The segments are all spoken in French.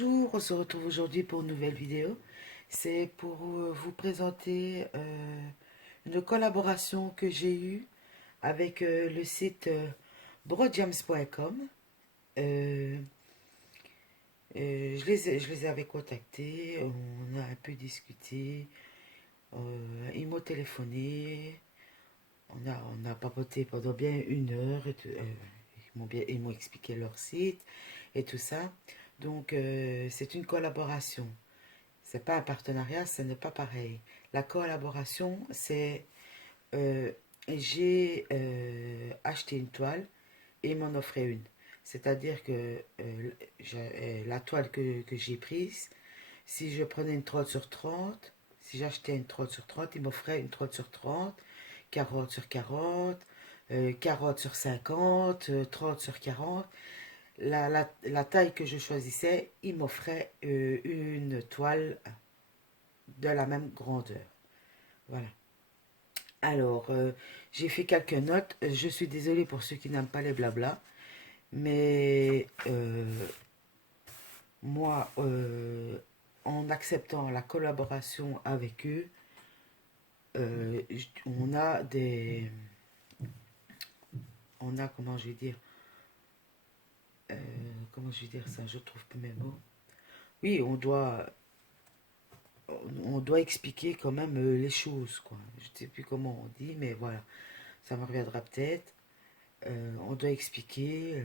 Bonjour, on se retrouve aujourd'hui pour une nouvelle vidéo. C'est pour vous présenter une collaboration que j'ai eue avec le site broadjams.com. Euh, je les avais contactés, on a un peu discuté, ils m'ont téléphoné, on a papoté pendant bien une heure, ils m'ont expliqué leur site et tout ça. Donc c'est une collaboration. C'est pas un partenariat, ce n'est pas pareil. La collaboration, c'est euh, j'ai acheté une toile et ils m'en offraient une. C'est-à-dire que la toile que j'ai prise, si je prenais une 30 sur 30, si j'achetais une 30 sur 30, ils m'offraient une 30 sur 30, 40 sur 40, 40 sur 50, 30 sur 40. La taille que je choisissais, ils m'offraient une toile de la même grandeur. Voilà. Alors, j'ai fait quelques notes. Je suis désolée pour ceux qui n'aiment pas les blabla. Mais moi, en acceptant la collaboration avec eux, on a des... On a, comment je vais dire... euh, comment je vais dire ça? Je trouve plus mes mots. Oui, on doit expliquer quand même les choses, quoi. Je ne sais plus comment on dit, mais voilà. Ça me reviendra peut-être. On doit expliquer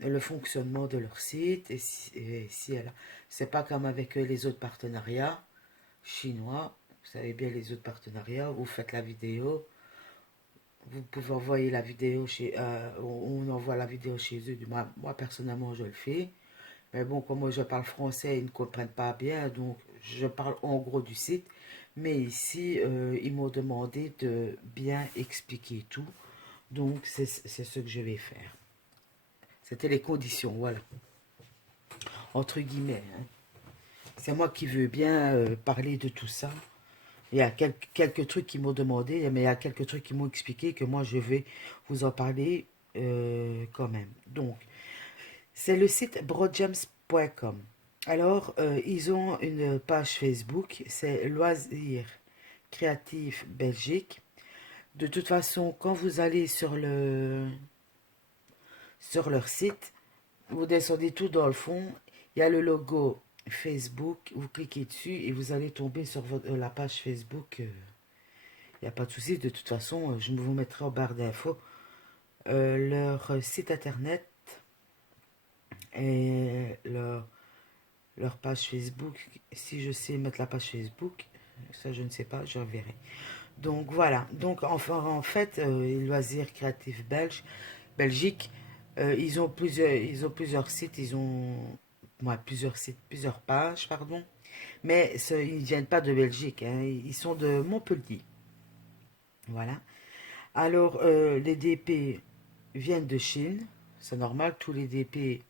le fonctionnement de leur site c'est pas comme avec les autres partenariats chinois. Vous savez bien, les autres partenariats, vous faites la vidéo, vous pouvez envoyer la vidéo on envoie la vidéo chez eux. Moi personnellement je le fais, mais bon, comme moi je parle français, ils ne comprennent pas bien, donc je parle en gros du site. Mais ici ils m'ont demandé de bien expliquer tout, donc c'est ce que je vais faire. C'était les conditions, voilà, entre guillemets, hein. C'est moi qui veux bien parler de tout ça. Il y a quelques trucs qui m'ont demandé, mais il y a quelques trucs qui m'ont expliqué que moi je vais vous en parler quand même. Donc, c'est le site broadgems.com. Alors, ils ont une page Facebook, c'est Loisirs Créatifs Belgique. De toute façon, quand vous allez sur leur site, vous descendez tout dans le fond, il y a le logo Facebook, vous cliquez dessus et vous allez tomber sur la page Facebook. Il n'y a pas de souci, de toute façon, je vous mettrai en barre d'infos leur site internet et leur page Facebook. Si je sais mettre la page Facebook, ça je ne sais pas, je reverrai. Donc voilà, donc enfin en fait, Loisirs Créatifs Belgique, ils ont plusieurs sites, plusieurs sites, plusieurs pages, pardon. Mais ils ne viennent pas de Belgique, hein, ils sont de Montpellier. Voilà. Alors, les DP viennent de Chine. C'est normal, tous les DP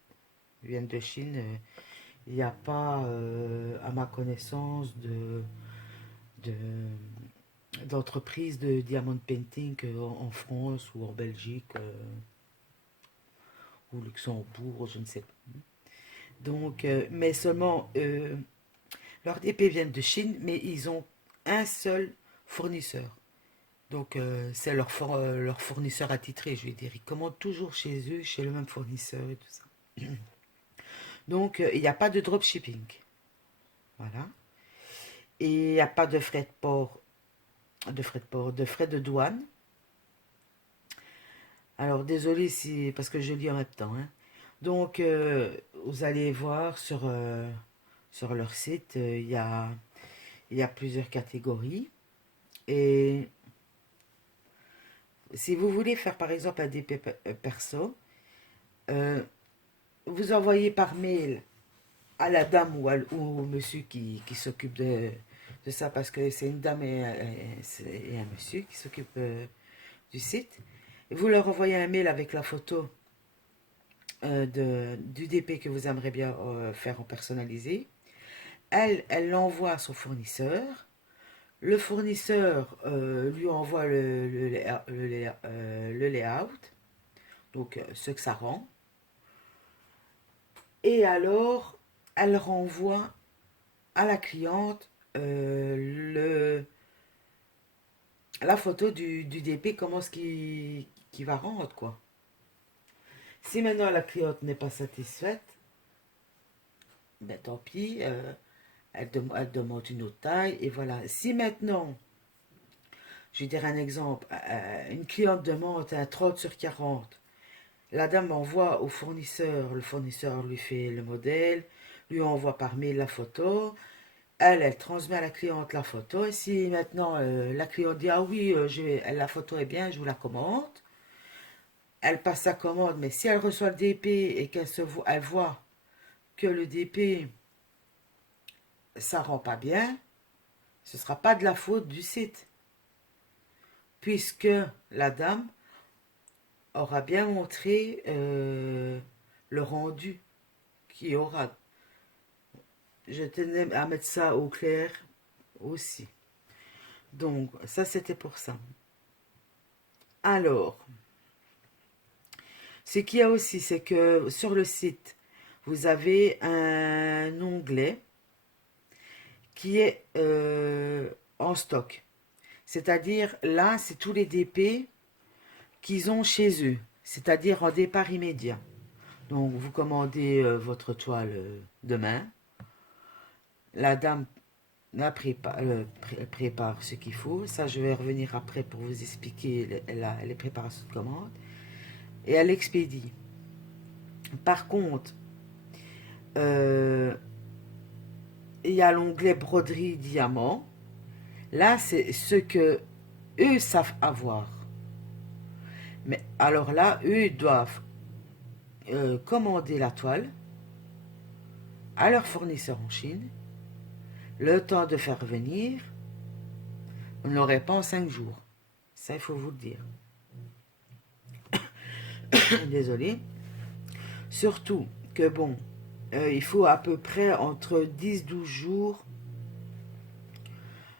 viennent de Chine. Il n'y a pas, à ma connaissance, de, d'entreprise de diamond painting en France ou en Belgique ou Luxembourg, je ne sais pas. Donc, mais seulement, leurs DP viennent de Chine, mais ils ont un seul fournisseur. Donc, c'est leur fournisseur attitré, je vais dire. Ils commandent toujours chez eux, chez le même fournisseur et tout ça. Donc, il n'y a pas de dropshipping. Voilà. Et il n'y a pas de frais de port, de frais de douane. Alors, désolé si, parce que je lis en même temps, hein. Donc, vous allez voir sur leur site, il y a plusieurs catégories. Et si vous voulez faire, par exemple, un DP perso, euh, vous envoyez par mail à la dame ou au monsieur qui s'occupe de ça, parce que c'est une dame et un monsieur qui s'occupent du site. Et vous leur envoyez un mail avec la photo du DP que vous aimeriez bien faire en personnalisé. Elle l'envoie à son fournisseur. Le fournisseur lui envoie le layout, donc ce que ça rend. Et alors, elle renvoie à la cliente la photo du DP, comment ce qui va rendre, quoi. Si maintenant la cliente n'est pas satisfaite, ben tant pis, elle demande une autre taille, et voilà. Si maintenant, je vais dire un exemple, une cliente demande un 30 sur 40, la dame envoie au fournisseur, le fournisseur lui fait le modèle, lui envoie par mail la photo, elle transmet à la cliente la photo, et si maintenant la cliente dit, ah oui, la photo est bien, je vous la commande, elle passe sa commande, mais si elle reçoit le DP et elle voit que le DP, ça rend pas bien, ce ne sera pas de la faute du site, puisque la dame aura bien montré le rendu qui aura. Je tenais à mettre ça au clair aussi. Donc, ça, c'était pour ça. Alors, ce qu'il y a aussi, c'est que sur le site, vous avez un onglet qui est en stock. C'est-à-dire, là, c'est tous les DP qu'ils ont chez eux. C'est-à-dire en départ immédiat. Donc, vous commandez votre toile demain. La dame prépare ce qu'il faut. Ça, je vais revenir après pour vous expliquer les préparations de commande. Et elle expédie. Par contre, il y a l'onglet broderie diamant. Là, c'est ce que eux savent avoir. Mais alors là, eux doivent commander la toile à leur fournisseur en Chine, le temps de faire venir, on ne l'aurait pas en 5 jours. Ça, il faut vous le dire. Désolé. Surtout que bon, il faut à peu près entre 10-12 jours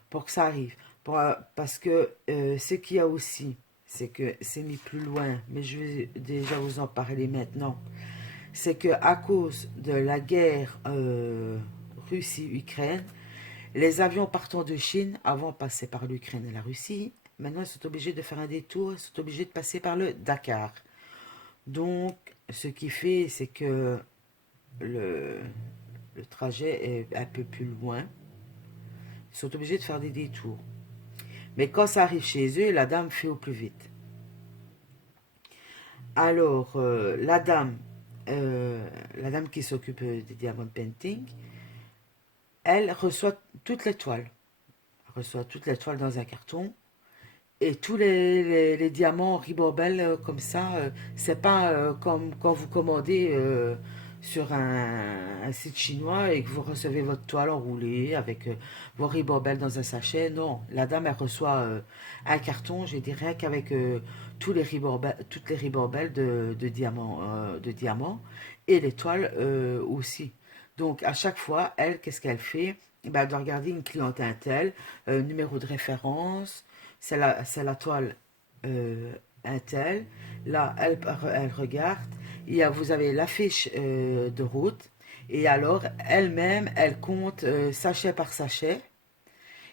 pour que ça arrive. Parce que ce qu'il y a aussi, c'est que c'est mis plus loin, mais je vais déjà vous en parler maintenant. C'est que à cause de la guerre Russie-Ukraine, les avions partant de Chine, avant passaient par l'Ukraine et la Russie, maintenant ils sont obligés de faire un détour, ils sont obligés de passer par le Dakar. Donc, ce qui fait, c'est que le, le trajet est un peu plus loin. Ils sont obligés de faire des détours. Mais quand ça arrive chez eux, la dame fait au plus vite. Alors, la dame qui s'occupe des diamond painting, elle reçoit toutes les toiles. Elle reçoit toutes les toiles dans un carton. Et tous les diamants Ribobel comme ça, c'est pas comme quand vous commandez sur un site chinois et que vous recevez votre toile enroulée avec vos Ribobel dans un sachet. Non, la dame, elle reçoit un carton, je dirais qu'avec toutes les Ribobel de diamants et les toiles aussi. Donc, à chaque fois, elle, qu'est-ce qu'elle fait? Ben, elle doit regarder une cliente Intel, numéro de référence, c'est la toile Intel. Là, elle regarde. Vous avez la fiche de route. Et alors, elle-même, elle compte sachet par sachet.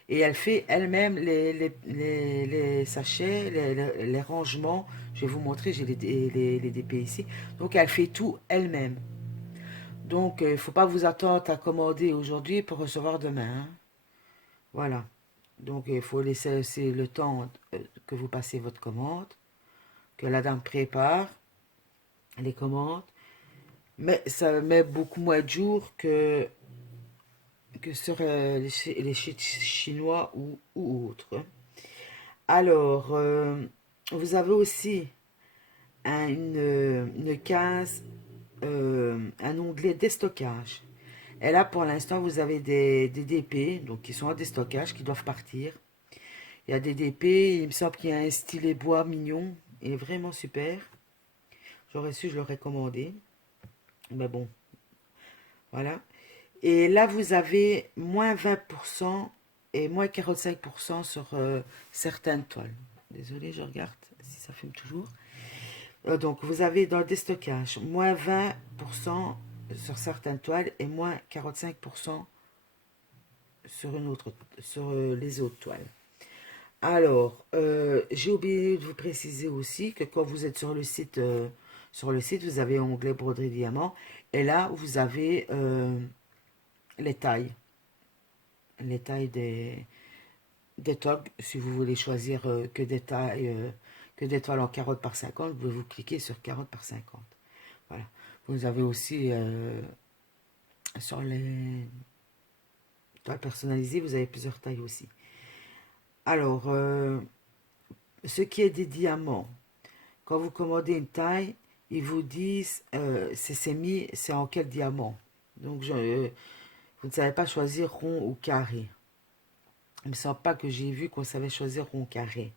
Et elle fait elle-même les sachets, les rangements. Je vais vous montrer, j'ai les DP ici. Donc, elle fait tout elle-même. Donc, il ne faut pas vous attendre à commander aujourd'hui pour recevoir demain, hein. Voilà. Donc, il faut laisser aussi le temps que vous passez votre commande, que la dame prépare les commandes. Mais ça met beaucoup moins de jours que sur les sites chinois ou autres. Alors, vous avez aussi une case, un onglet déstockage. Et là, pour l'instant, vous avez des DP, donc qui sont en déstockage, qui doivent partir. Il y a des DP, il me semble qu'il y a un stylet bois mignon. Il est vraiment super. J'aurais su, je l'aurais commandé. Mais bon, voilà. Et là, vous avez moins 20% et moins 45% sur certaines toiles. Désolée, je regarde si ça fume toujours. Donc, vous avez dans le déstockage moins 20% sur certaines toiles et moins 45% sur les autres toiles. Alors, j'ai oublié de vous préciser aussi que quand vous êtes sur le site, vous avez un onglet broderie diamant et là, vous avez les tailles, les tailles des togs. Si vous voulez choisir que des toiles en 40 par 50, vous cliquez sur 40 par 50. Voilà. Vous avez aussi sur les toiles personnalisées, vous avez plusieurs tailles aussi. Alors, ce qui est des diamants, quand vous commandez une taille, ils vous disent c'est en quel diamant. Donc, vous ne savez pas choisir rond ou carré. Il ne me semble pas que j'ai vu qu'on savait choisir rond ou carré.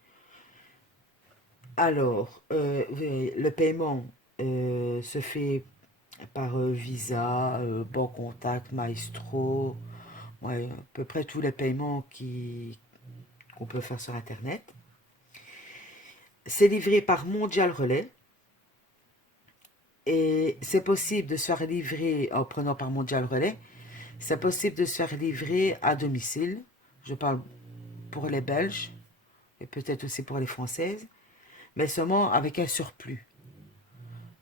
Alors, le paiement se fait par Visa, Banque Contact, Maestro, ouais, à peu près tous les paiements qu'on peut faire sur Internet. C'est livré par Mondial Relais. Et c'est possible de se faire livrer, en prenant par Mondial Relais, c'est possible de se faire livrer à domicile. Je parle pour les Belges et peut-être aussi pour les Françaises, mais seulement avec un surplus.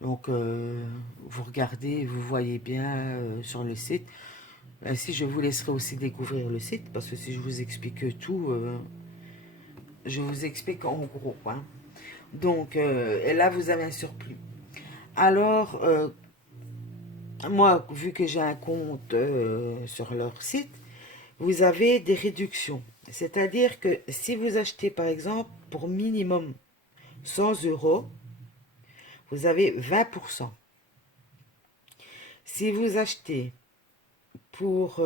Donc, vous regardez, vous voyez bien sur le site. Ainsi, je vous laisserai aussi découvrir le site, parce que si je vous explique tout, je vous explique en gros, hein. Donc, et là, vous avez un surplus. Alors, moi, vu que j'ai un compte sur leur site, vous avez des réductions. C'est-à-dire que si vous achetez, par exemple, pour minimum 100 euros, vous avez 20%. Si vous achetez pour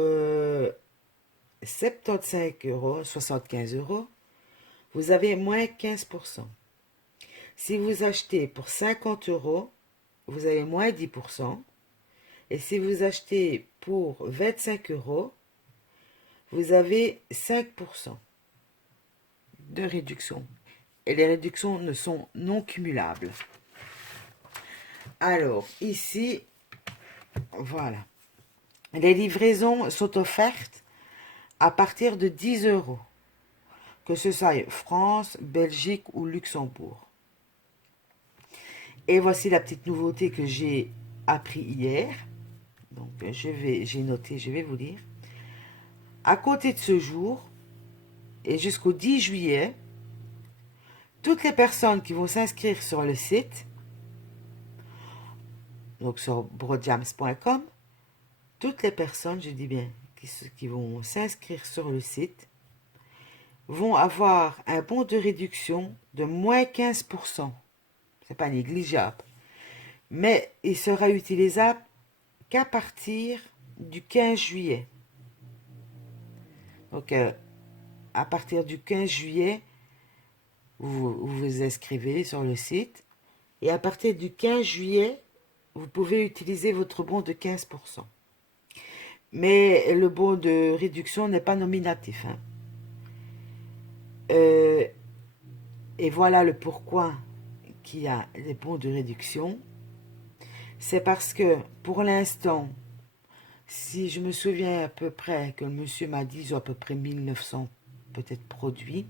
75 euros, 75 euros, vous avez moins 15%. Si vous achetez pour 50 euros, vous avez moins 10%. Et si vous achetez pour 25 euros, vous avez 5% de réduction. Et les réductions ne sont non cumulables. Alors, ici, voilà. Les livraisons sont offertes à partir de 10 euros, que ce soit France, Belgique ou Luxembourg. Et voici la petite nouveauté que j'ai appris hier. Donc, j'ai noté, je vais vous lire. À côté de ce jour, et jusqu'au 10 juillet, toutes les personnes qui vont s'inscrire sur le site, donc sur brodiams.com, toutes les personnes, je dis bien, qui vont s'inscrire sur le site, vont avoir un bon de réduction de moins 15%. C'est pas négligeable. Mais il sera utilisable qu'à partir du 15 juillet. Donc, à partir du 15 juillet, vous vous inscrivez sur le site. Et à partir du 15 juillet, vous pouvez utiliser votre bon de 15%. Mais le bon de réduction n'est pas nominatif, hein. Et voilà le pourquoi qu'il y a les bons de réduction. C'est parce que pour l'instant, si je me souviens à peu près que le monsieur m'a dit, ils ont à peu près 1900 peut-être produits.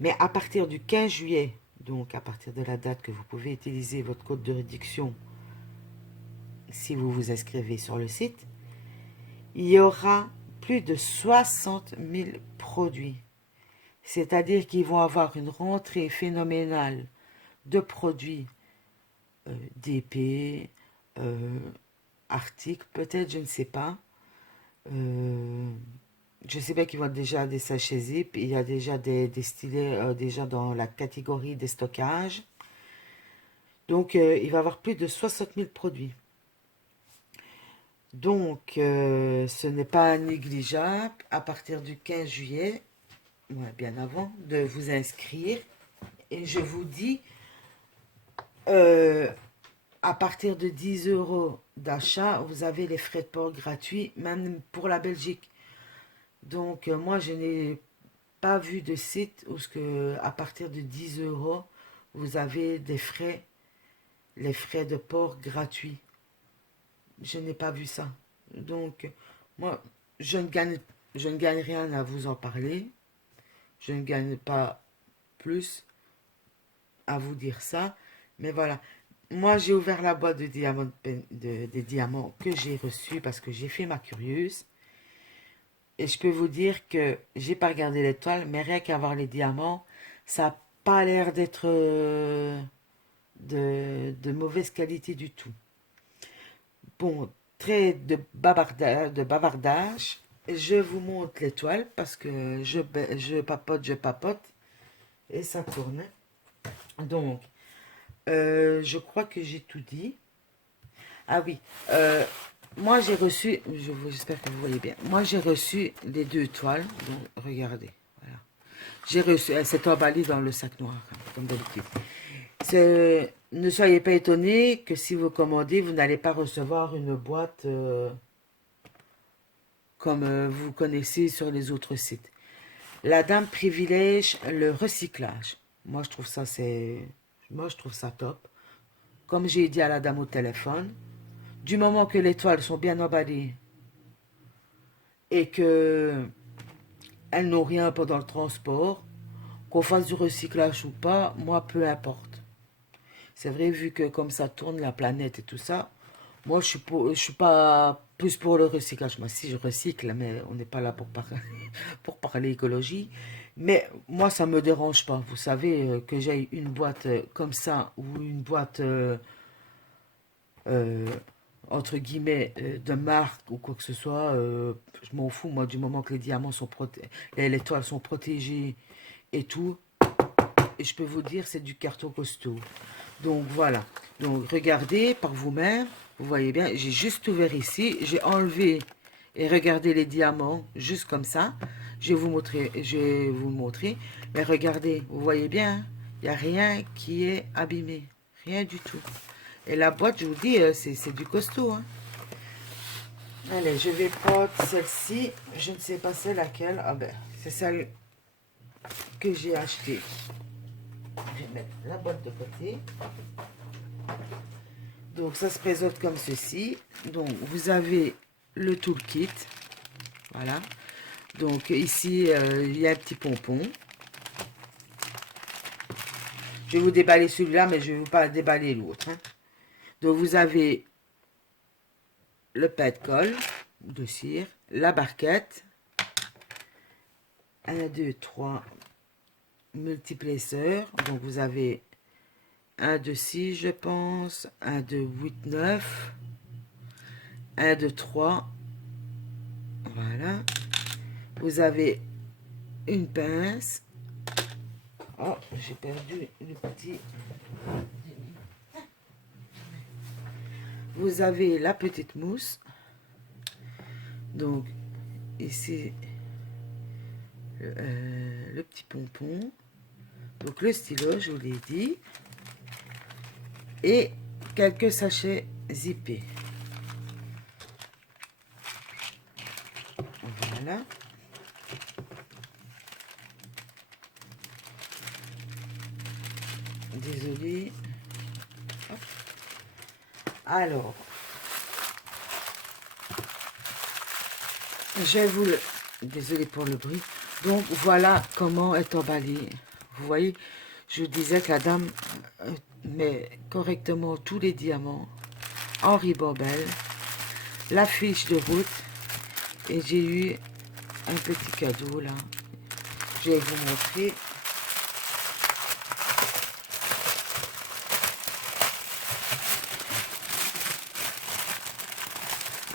Mais à partir du 15 juillet, donc à partir de la date que vous pouvez utiliser votre code de réduction si vous vous inscrivez sur le site, il y aura plus de 60 000 produits. C'est-à-dire qu'ils vont avoir une rentrée phénoménale de produits d'épée, articles, peut-être, je ne sais pas. Je sais bien qu'ils vont déjà des sachets zip, il y a déjà des stylets déjà dans la catégorie des stockages. Donc, il va y avoir plus de 60 000 produits. Donc, ce n'est pas négligeable à partir du 15 juillet, ouais, bien avant, de vous inscrire. Et je vous dis, à partir de 10 euros d'achat, vous avez les frais de port gratuits, même pour la Belgique. Donc, moi, je n'ai pas vu de site où à partir de 10 euros, vous avez des frais, les frais de port gratuits. je n'ai pas vu ça. Donc, moi, je ne gagne, je ne gagne rien à vous en parler. Je ne gagne pas plus à vous dire ça. Mais voilà. Moi, j'ai ouvert la boîte de diamants, des diamants que j'ai reçus parce que j'ai fait ma curieuse. Et je peux vous dire que j'ai pas regardé l'étoile, mais rien qu'à voir les diamants, ça n'a pas l'air d'être de mauvaise qualité du tout. Bon, très de bavardage. Je vous montre l'étoile parce que je papote et ça tourne. Donc, je crois que j'ai tout dit. Ah oui, moi j'ai reçu, j'espère que vous voyez bien, moi j'ai reçu les deux toiles, donc regardez, voilà. J'ai reçu, elle s'est emballée dans le sac noir, hein, comme d'habitude. Ne soyez pas étonnés que si vous commandez, vous n'allez pas recevoir une boîte comme vous connaissez sur les autres sites. La dame privilège le recyclage. Moi je trouve ça moi je trouve ça top. Comme j'ai dit à la dame au téléphone, du moment que les toiles sont bien emballées et que elles n'ont rien pendant le transport, qu'on fasse du recyclage ou pas, moi peu importe. C'est vrai, vu que comme ça tourne la planète et tout ça, moi je suis pas plus pour le recyclage. Moi si je recycle, mais on n'est pas là pour parler, pour parler écologie. Mais moi ça me dérange pas. Vous savez que j'ai une boîte comme ça ou une boîte euh, entre guillemets de marque ou quoi que ce soit, je m'en fous moi du moment que les diamants sont les toiles sont protégées et tout. Et je peux vous dire c'est du carton costaud. Donc voilà. Donc regardez par vous-même. Vous voyez bien, j'ai juste ouvert ici, j'ai enlevé et regardé les diamants juste comme ça. Je vais vous montrer. Mais regardez, vous voyez bien, il n'y a rien qui est abîmé, rien du tout. Et la boîte, je vous dis, c'est du costaud, hein. Allez, je vais prendre celle-ci. Je ne sais pas c'est laquelle. Ah ben, c'est celle que j'ai achetée. Je vais mettre la boîte de côté. Donc, ça se présente comme ceci. Donc, vous avez le toolkit. Voilà. Donc, ici, il y a un petit pompon. Je vais vous déballer celui-là, mais je ne vais pas déballer l'autre, hein. Donc, vous avez le pain de colle de cire, la barquette. 1, 2, 3 multiplesseurs. Donc, vous avez 1 de 6, je pense. 1 de 8, 9. 1 de 3. Voilà. Vous avez une pince. Oh, j'ai perdu le petit. Vous avez la petite mousse. Donc, ici, le petit pompon. Donc, le stylo, je vous l'ai dit. Et quelques sachets zippés. Voilà. Désolée. Hop. Alors, je vais vous le... Désolée pour le bruit. Donc, voilà comment est emballé. Vous voyez, je vous disais que la dame met correctement tous les diamants en ribambelle. La fiche de route. Et j'ai eu un petit cadeau là. Je vais vous montrer.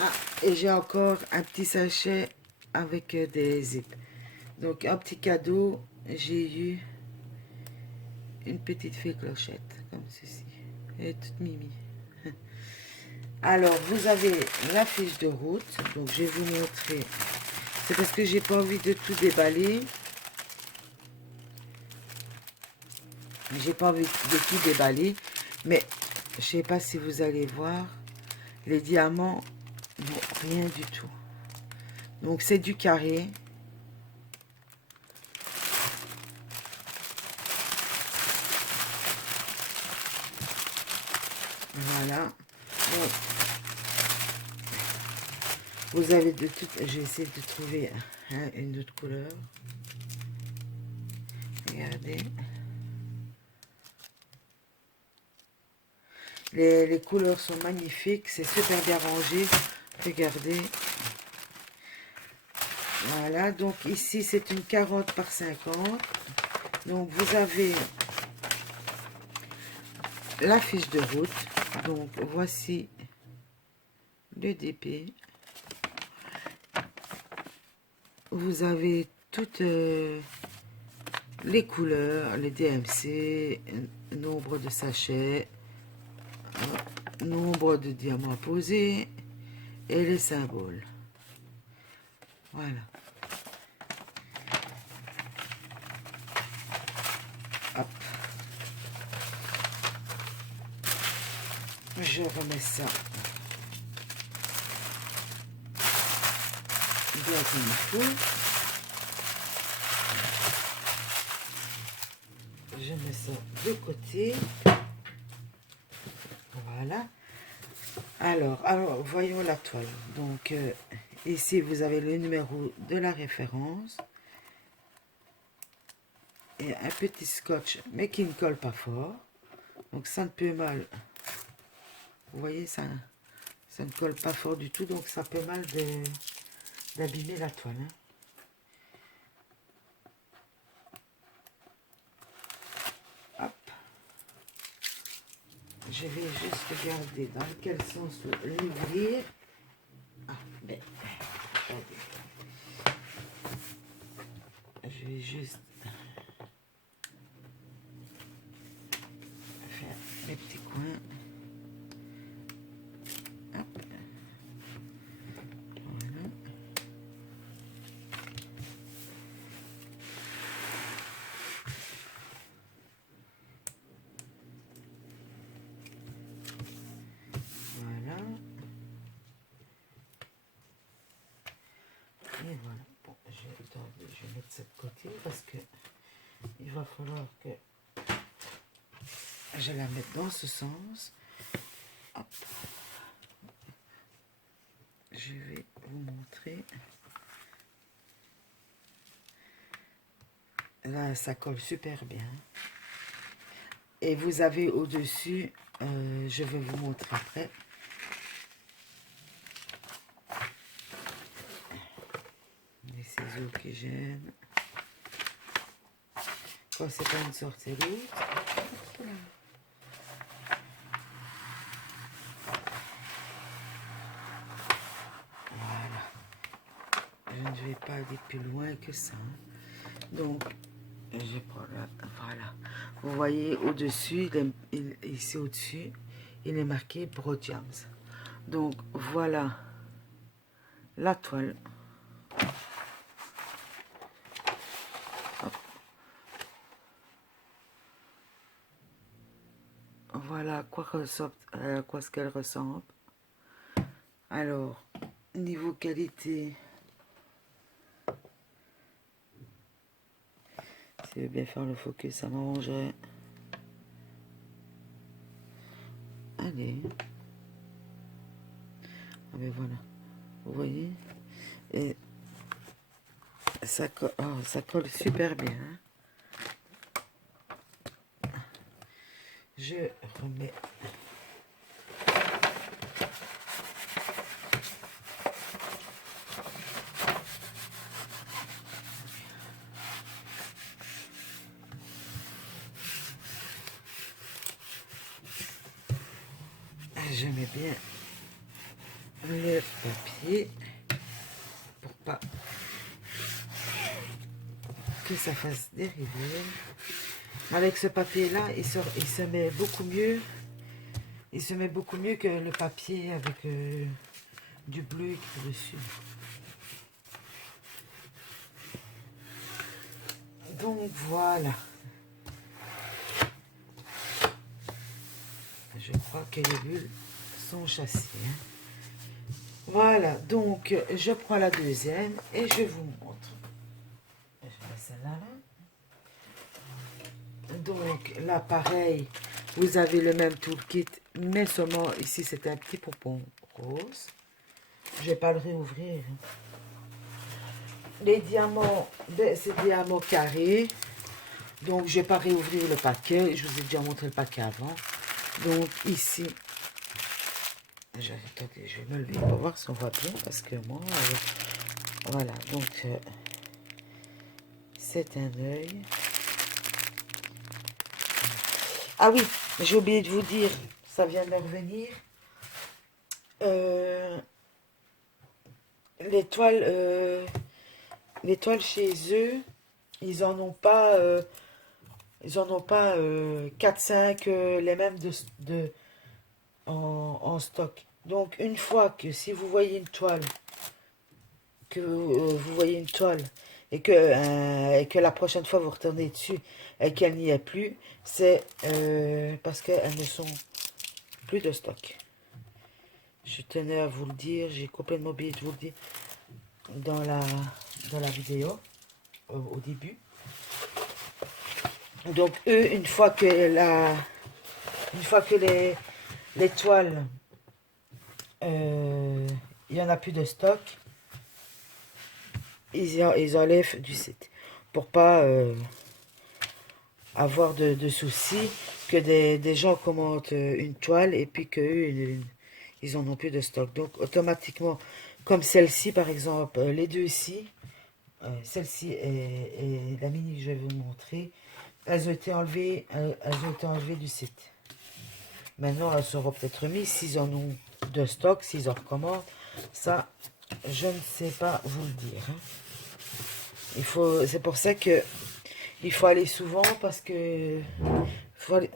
Ah, et j'ai encore un petit sachet avec des zips. Donc un petit cadeau, j'ai eu une petite fée clochette comme ceci. Elle est toute mimi. Alors vous avez la fiche de route. Donc je vais vous montrer. C'est parce que j'ai pas envie de tout déballer. J'ai pas envie de tout déballer. Mais je sais pas si vous allez voir. Les diamants, non, rien du tout. Donc c'est du carré. Voilà. Donc, Vous avez de toutes... J'ai essayé de trouver une autre couleur. Regardez. Les couleurs sont magnifiques. C'est super bien rangé. Regardez. Voilà. Donc ici, c'est une 40 par 50. Donc vous avez la fiche de route. Donc voici le DP. Vous avez toutes les couleurs, les DMC, nombre de sachets, nombre de diamants posés et les symboles. Voilà. Hop. Je remets ça bien comme il faut. Je mets ça de côté. Voilà. Alors voyons la toile. Donc, ici, vous avez le numéro de la référence. Et un petit scotch, mais qui ne colle pas fort. Donc, ça ne peut mal. Vous voyez, ça ne colle pas fort du tout. Donc, ça peut mal d'abîmer la toile. Hein. Hop. Je vais juste regarder dans quel sens l'ouvrir. Ah, ben, je vais juste faire mes petits coins. Hop. Voilà. Voilà. Et voilà. Bon, je vais mettre ça de côté parce que il va falloir que je la mette dans ce sens. Hop. Je vais vous montrer. Là, ça colle super bien. Et vous avez au-dessus, je vais vous montrer après. Les ciseaux que j'aime. Quand c'est pas une sortie l'autre. Voilà. Je ne vais pas aller plus loin que ça. Donc, je prends là. Voilà. Vous voyez au-dessus, ici au-dessus, il est marqué Brodiams. Donc, voilà la toile. Voilà à quoi ce qu'elle ressemble. Alors, niveau qualité, si je veux bien faire le focus, ça m'arrangerait. Allez. Ah ben voilà. Vous voyez? Et ça colle super bien. Hein? Je remets. Je mets bien le papier pour pas que ça fasse dériver. Avec ce papier-là, il se met beaucoup mieux. Il se met beaucoup mieux que le papier avec du bleu qui est dessus. Donc voilà. Je crois que les bulles sont chassées. Hein. Voilà, donc je prends la deuxième et je vous montre. Je mets celle-là. Donc là, pareil, vous avez le même toolkit, mais seulement ici, c'est un petit pompon rose. Je vais pas le réouvrir. Les diamants, ben, c'est des diamants carrés. Donc, je vais pas réouvrir le paquet. Je vous ai déjà montré le paquet avant. Donc, ici, attendez, je vais me lever pour voir si on voit bien. Parce que moi, voilà. Donc, c'est un œil. Ah oui, j'ai oublié de vous dire. Ça vient de me revenir. Les toiles chez eux, ils en ont pas, ils en ont pas 4-5 les mêmes en stock. Donc une fois que si vous voyez une toile, et que la prochaine fois vous retournez dessus et qu'elle n'y est plus, c'est parce qu'elles ne sont plus de stock. Je tenais à vous le dire, j'ai complètement oublié de vous le dire dans la vidéo au début. Donc eux, une fois que les toiles, il n'y en a plus de stock, ils enlèvent du site pour pas avoir de soucis que des gens commentent une toile et puis qu'eux, ils en ont plus de stock. Donc automatiquement, comme celle-ci par exemple, les deux ici, celle-ci et la mini que je vais vous montrer, elles ont été enlevées du site. Maintenant, elles seront peut-être remises s'ils en ont de stock, s'ils en recommandent. Ça, je ne sais pas vous le dire. C'est pour ça que il faut aller souvent parce que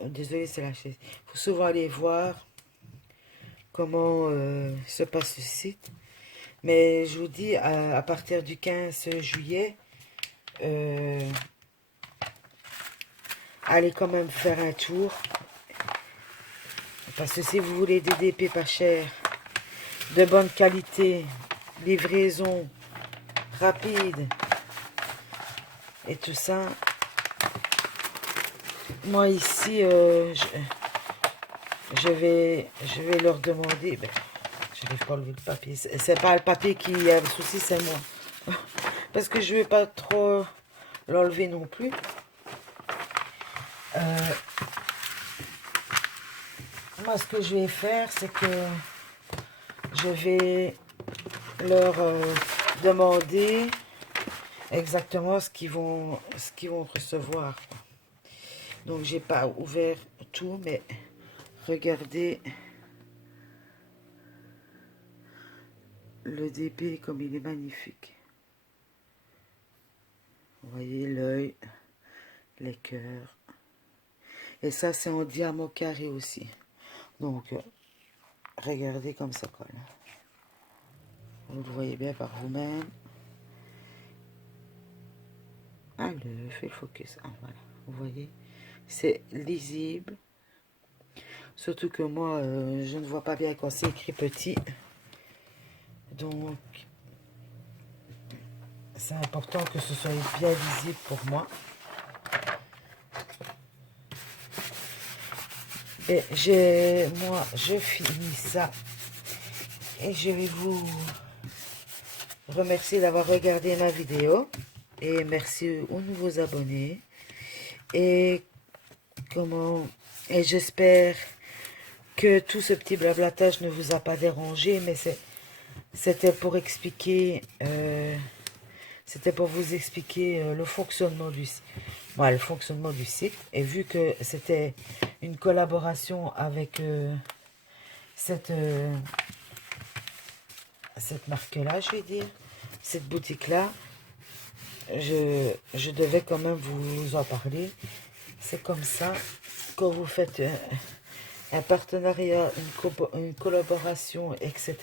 désolé, c'est la chaise. Il faut souvent aller voir comment se passe le site. Mais je vous dis, à partir du 15 juillet, allez quand même faire un tour. Parce que si vous voulez des DP pas chers, de bonne qualité, livraison rapide et tout ça, moi ici, je vais leur demander. Ben, je n'arrive pas à lever le papier. C'est pas le papier qui a le souci, c'est moi. Parce que je ne vais pas trop l'enlever non plus. Moi, ce que je vais faire, c'est que je vais leur demander exactement ce qu'ils vont recevoir. Donc, j'ai pas ouvert tout, mais regardez le DP comme il est magnifique. Vous voyez l'œil, les cœurs. Et ça, c'est en diamant carré aussi. Donc, regardez comme ça colle. Vous le voyez bien par vous-même. Ah, fais le focus. Ah, voilà. Vous voyez, c'est lisible. Surtout que moi, je ne vois pas bien quand c'est écrit petit. Donc, c'est important que ce soit bien visible pour moi. Et je finis ça. Et je vais vous remercier d'avoir regardé ma vidéo. Et merci aux nouveaux abonnés. Et j'espère que tout ce petit blablatage ne vous a pas dérangé, mais c'était pour expliquer, c'était pour vous expliquer le fonctionnement du site. Et vu que c'était une collaboration avec cette marque-là, je vais dire, cette boutique-là, je devais quand même vous en parler. C'est comme ça, quand vous faites un partenariat, une collaboration, etc.,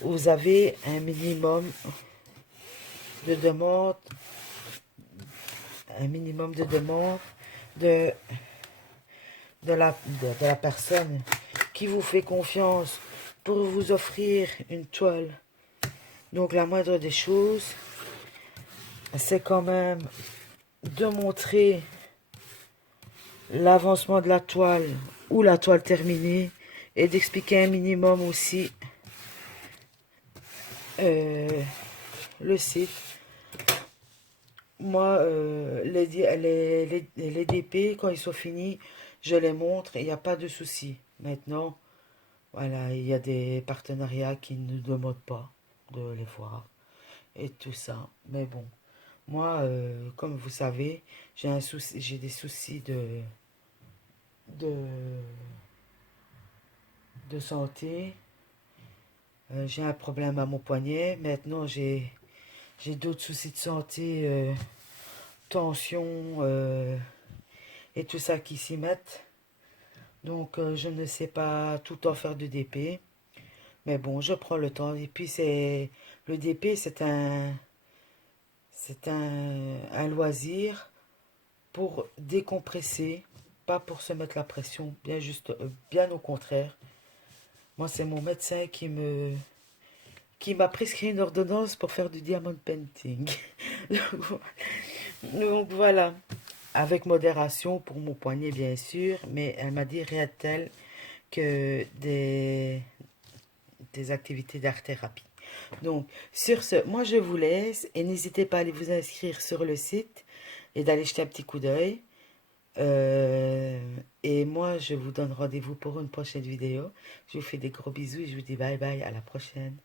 vous avez un minimum de demandes, de la personne qui vous fait confiance pour vous offrir une toile. Donc la moindre des choses, c'est quand même de montrer l'avancement de la toile ou la toile terminée et d'expliquer un minimum aussi euh, le site. Moi, les DP, quand ils sont finis, je les montre et il n'y a pas de souci. Maintenant, voilà, il y a des partenariats qui ne nous demandent pas de les voir et tout ça. Mais bon, moi, comme vous savez, j'ai des soucis de, de santé. J'ai un problème à mon poignet. Maintenant, j'ai d'autres soucis de santé, tension et tout ça qui s'y mettent. Donc, je ne sais pas tout le temps faire de DP. Mais bon, je prends le temps. Et puis, le DP, un loisir pour décompresser, pas pour se mettre la pression, bien au contraire. Moi, c'est mon médecin qui m'a prescrit une ordonnance pour faire du diamond painting. Donc voilà, avec modération pour mon poignet bien sûr, mais elle m'a dit rien de tel que des activités d'art-thérapie. Donc sur ce, moi je vous laisse et n'hésitez pas à aller vous inscrire sur le site et d'aller jeter un petit coup d'œil. Et moi je vous donne rendez-vous pour une prochaine vidéo. Je vous fais des gros bisous et je vous dis bye bye, à la prochaine.